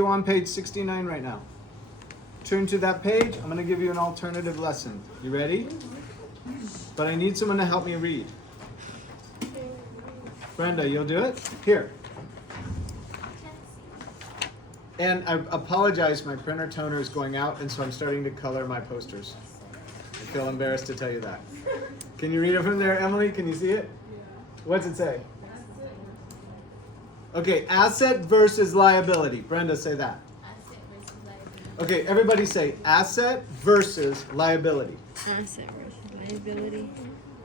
you on page 69 right now. Turn to that page. I'm going to give you an alternative lesson. You ready? But I need someone to help me read. Brenda, you'll do it? Here. And I apologize, my printer toner is going out, and so I'm starting to color my posters. I feel embarrassed to tell you that. Can you read it from there, Emily? Can you see it? What's it say? Okay, asset versus liability. Brenda, say that. Asset versus liability. Okay, everybody say asset versus liability. Asset versus liability.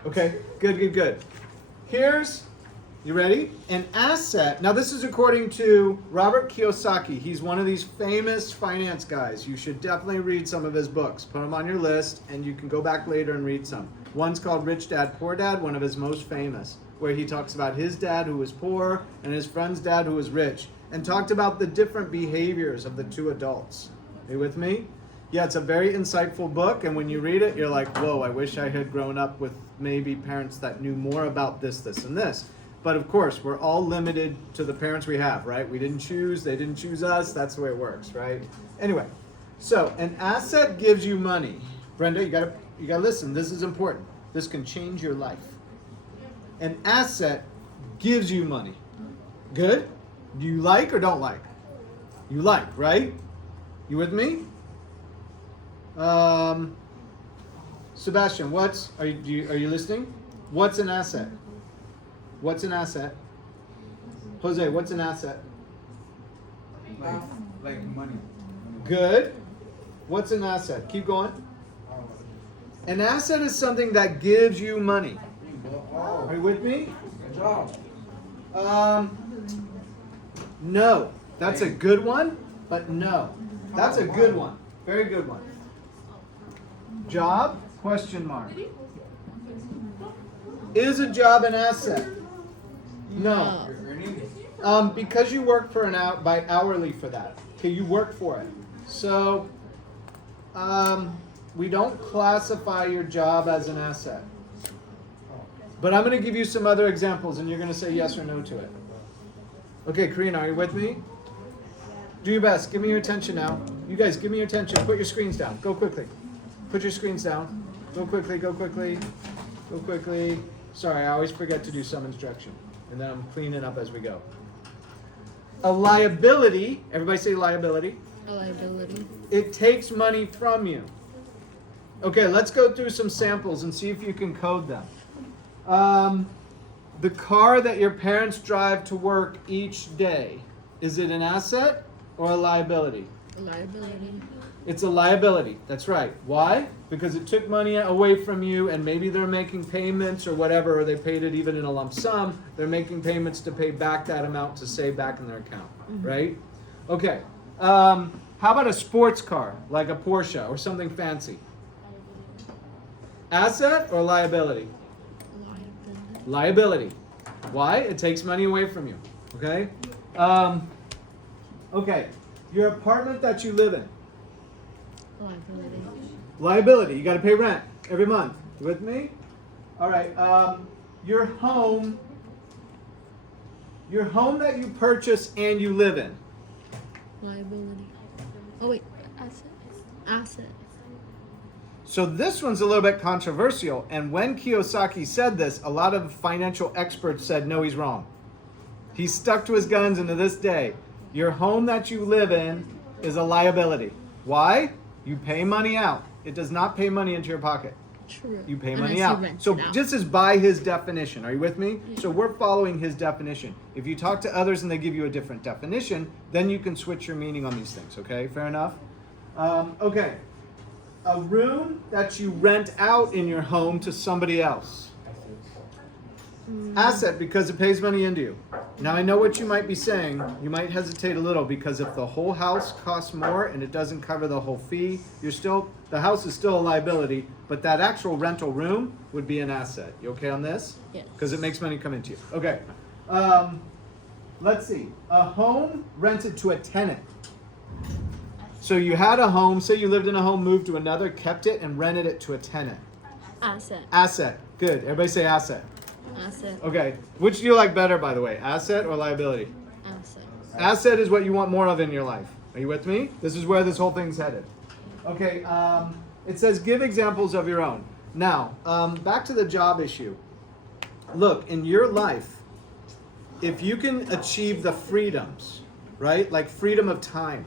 Okay, good. Here's, you ready? An asset. Now this is according to Robert Kiyosaki. He's one of these famous finance guys. You should definitely read some of his books. Put them on your list and you can go back later and read some. One's called Rich Dad, Poor Dad, one of his most famous, where he talks about his dad who was poor and his friend's dad who was rich, and talked about the different behaviors of the two adults. Are you with me? Yeah, it's a very insightful book, and when you read it, you're like, whoa, I wish I had grown up with maybe parents that knew more about this, and this. But of course, we're all limited to the parents we have, right? We didn't choose, they didn't choose us, that's the way it works, right? Anyway, so an asset gives you money. Brenda, you gotta listen, this is important. This can change your life. An asset gives you money. Good? Do you like or don't like? You like, right? You with me? Sebastian, are you listening? What's an asset? What's an asset? Jose, what's an asset? Like money. Good. What's an asset? Keep going. An asset is something that gives you money. Are you with me? Good job. No. That's a good one, but no. That's a good one. Very good one. Job? Question mark. Is a job an asset? No. You're earning it. Because you work for by hourly for that. Okay, you work for it. So, we don't classify your job as an asset. But I'm going to give you some other examples, and you're going to say yes or no to it. Okay, Karina, are you with me? Do your best. Give me your attention now. You guys, give me your attention. Put your screens down. Go quickly. Put your screens down. Go quickly, go quickly. Go quickly. Sorry, I always forget to do some instruction. And then I'm cleaning up as we go. A liability. Everybody say liability. A liability. It takes money from you. Okay, let's go through some samples and see if you can code them. The car that your parents drive to work each day, is it an asset or a liability? A liability. It's a liability. That's right. Why? Because it took money away from you, and maybe they're making payments or whatever, or they paid it even in a lump sum. They're making payments to pay back that amount to save back in their account, right? Okay. How about a sports car, like a Porsche or something fancy? Asset or liability? Liability. Why? It takes money away from you. Okay? Okay. Your apartment that you live in. Liability. Liability. You got to pay rent every month. You with me? All right. Your home that you purchase and you live in. Liability. Oh wait, asset. So this one's a little bit controversial, and when Kiyosaki said this, a lot of financial experts said, no, he's wrong. He's stuck to his guns, and to this day, your home that you live in is a liability. Why? You pay money out. It does not pay money into your pocket. True. You pay Unless money you out. rent So it out. this is by his definition. Are you with me? Yeah. So we're following his definition. If you talk to others and they give you a different definition, then you can switch your meaning on these things. Okay, fair enough? Okay. A room that you rent out in your home to somebody else. Asset, because it pays money into you. Now I know what you might be saying. You might hesitate a little, because if the whole house costs more and it doesn't cover the whole fee, the house is still a liability, but that actual rental room would be an asset. You okay on this? Yes. Because it makes money come into you. Okay. Let's see. A home rented to a tenant. So you had a home, say you lived in a home, moved to another, kept it, and rented it to a tenant. Asset. Asset. Good. Everybody say asset. Asset. Okay. Which do you like better, by the way? Asset or liability? Asset. Asset is what you want more of in your life. Are you with me? This is where this whole thing's headed. Okay, it says give examples of your own. Now, back to the job issue. Look, in your life, if you can achieve the freedoms, right? Like freedom of time.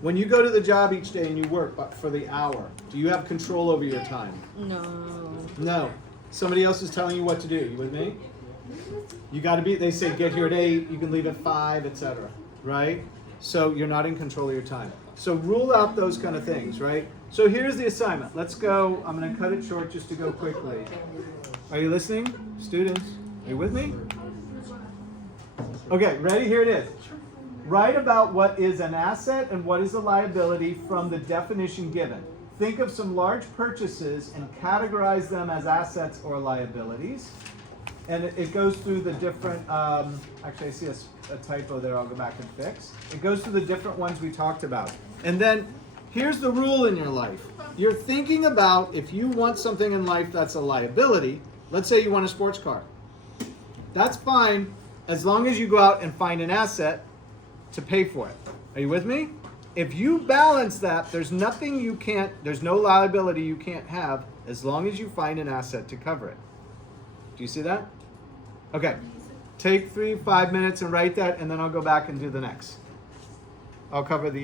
When you go to the job each day and you work for the hour, do you have control over your time? No. No. Somebody else is telling you what to do. You with me? You got to be, they say get here at 8, you can leave at 5, etc. Right? So you're not in control of your time. So rule out those kind of things, right? So here's the assignment. Let's go. I'm going to cut it short just to go quickly. Are you listening? Students, are you with me? Okay, ready? Here it is. Write about what is an asset and what is a liability from the definition given. Think of some large purchases and categorize them as assets or liabilities. And it goes through the different, actually I see a typo there I'll go back and fix. It goes through the different ones we talked about. And then here's the rule in your life. You're thinking about if you want something in life that's a liability, let's say you want a sports car. That's fine as long as you go out and find an asset to pay for it. Are you with me? If you balance that, there's nothing you can't, there's no liability you can't have as long as you find an asset to cover it. Do you see that? Okay. Take 3-5 minutes and write that, and then I'll go back and do the next. I'll cover the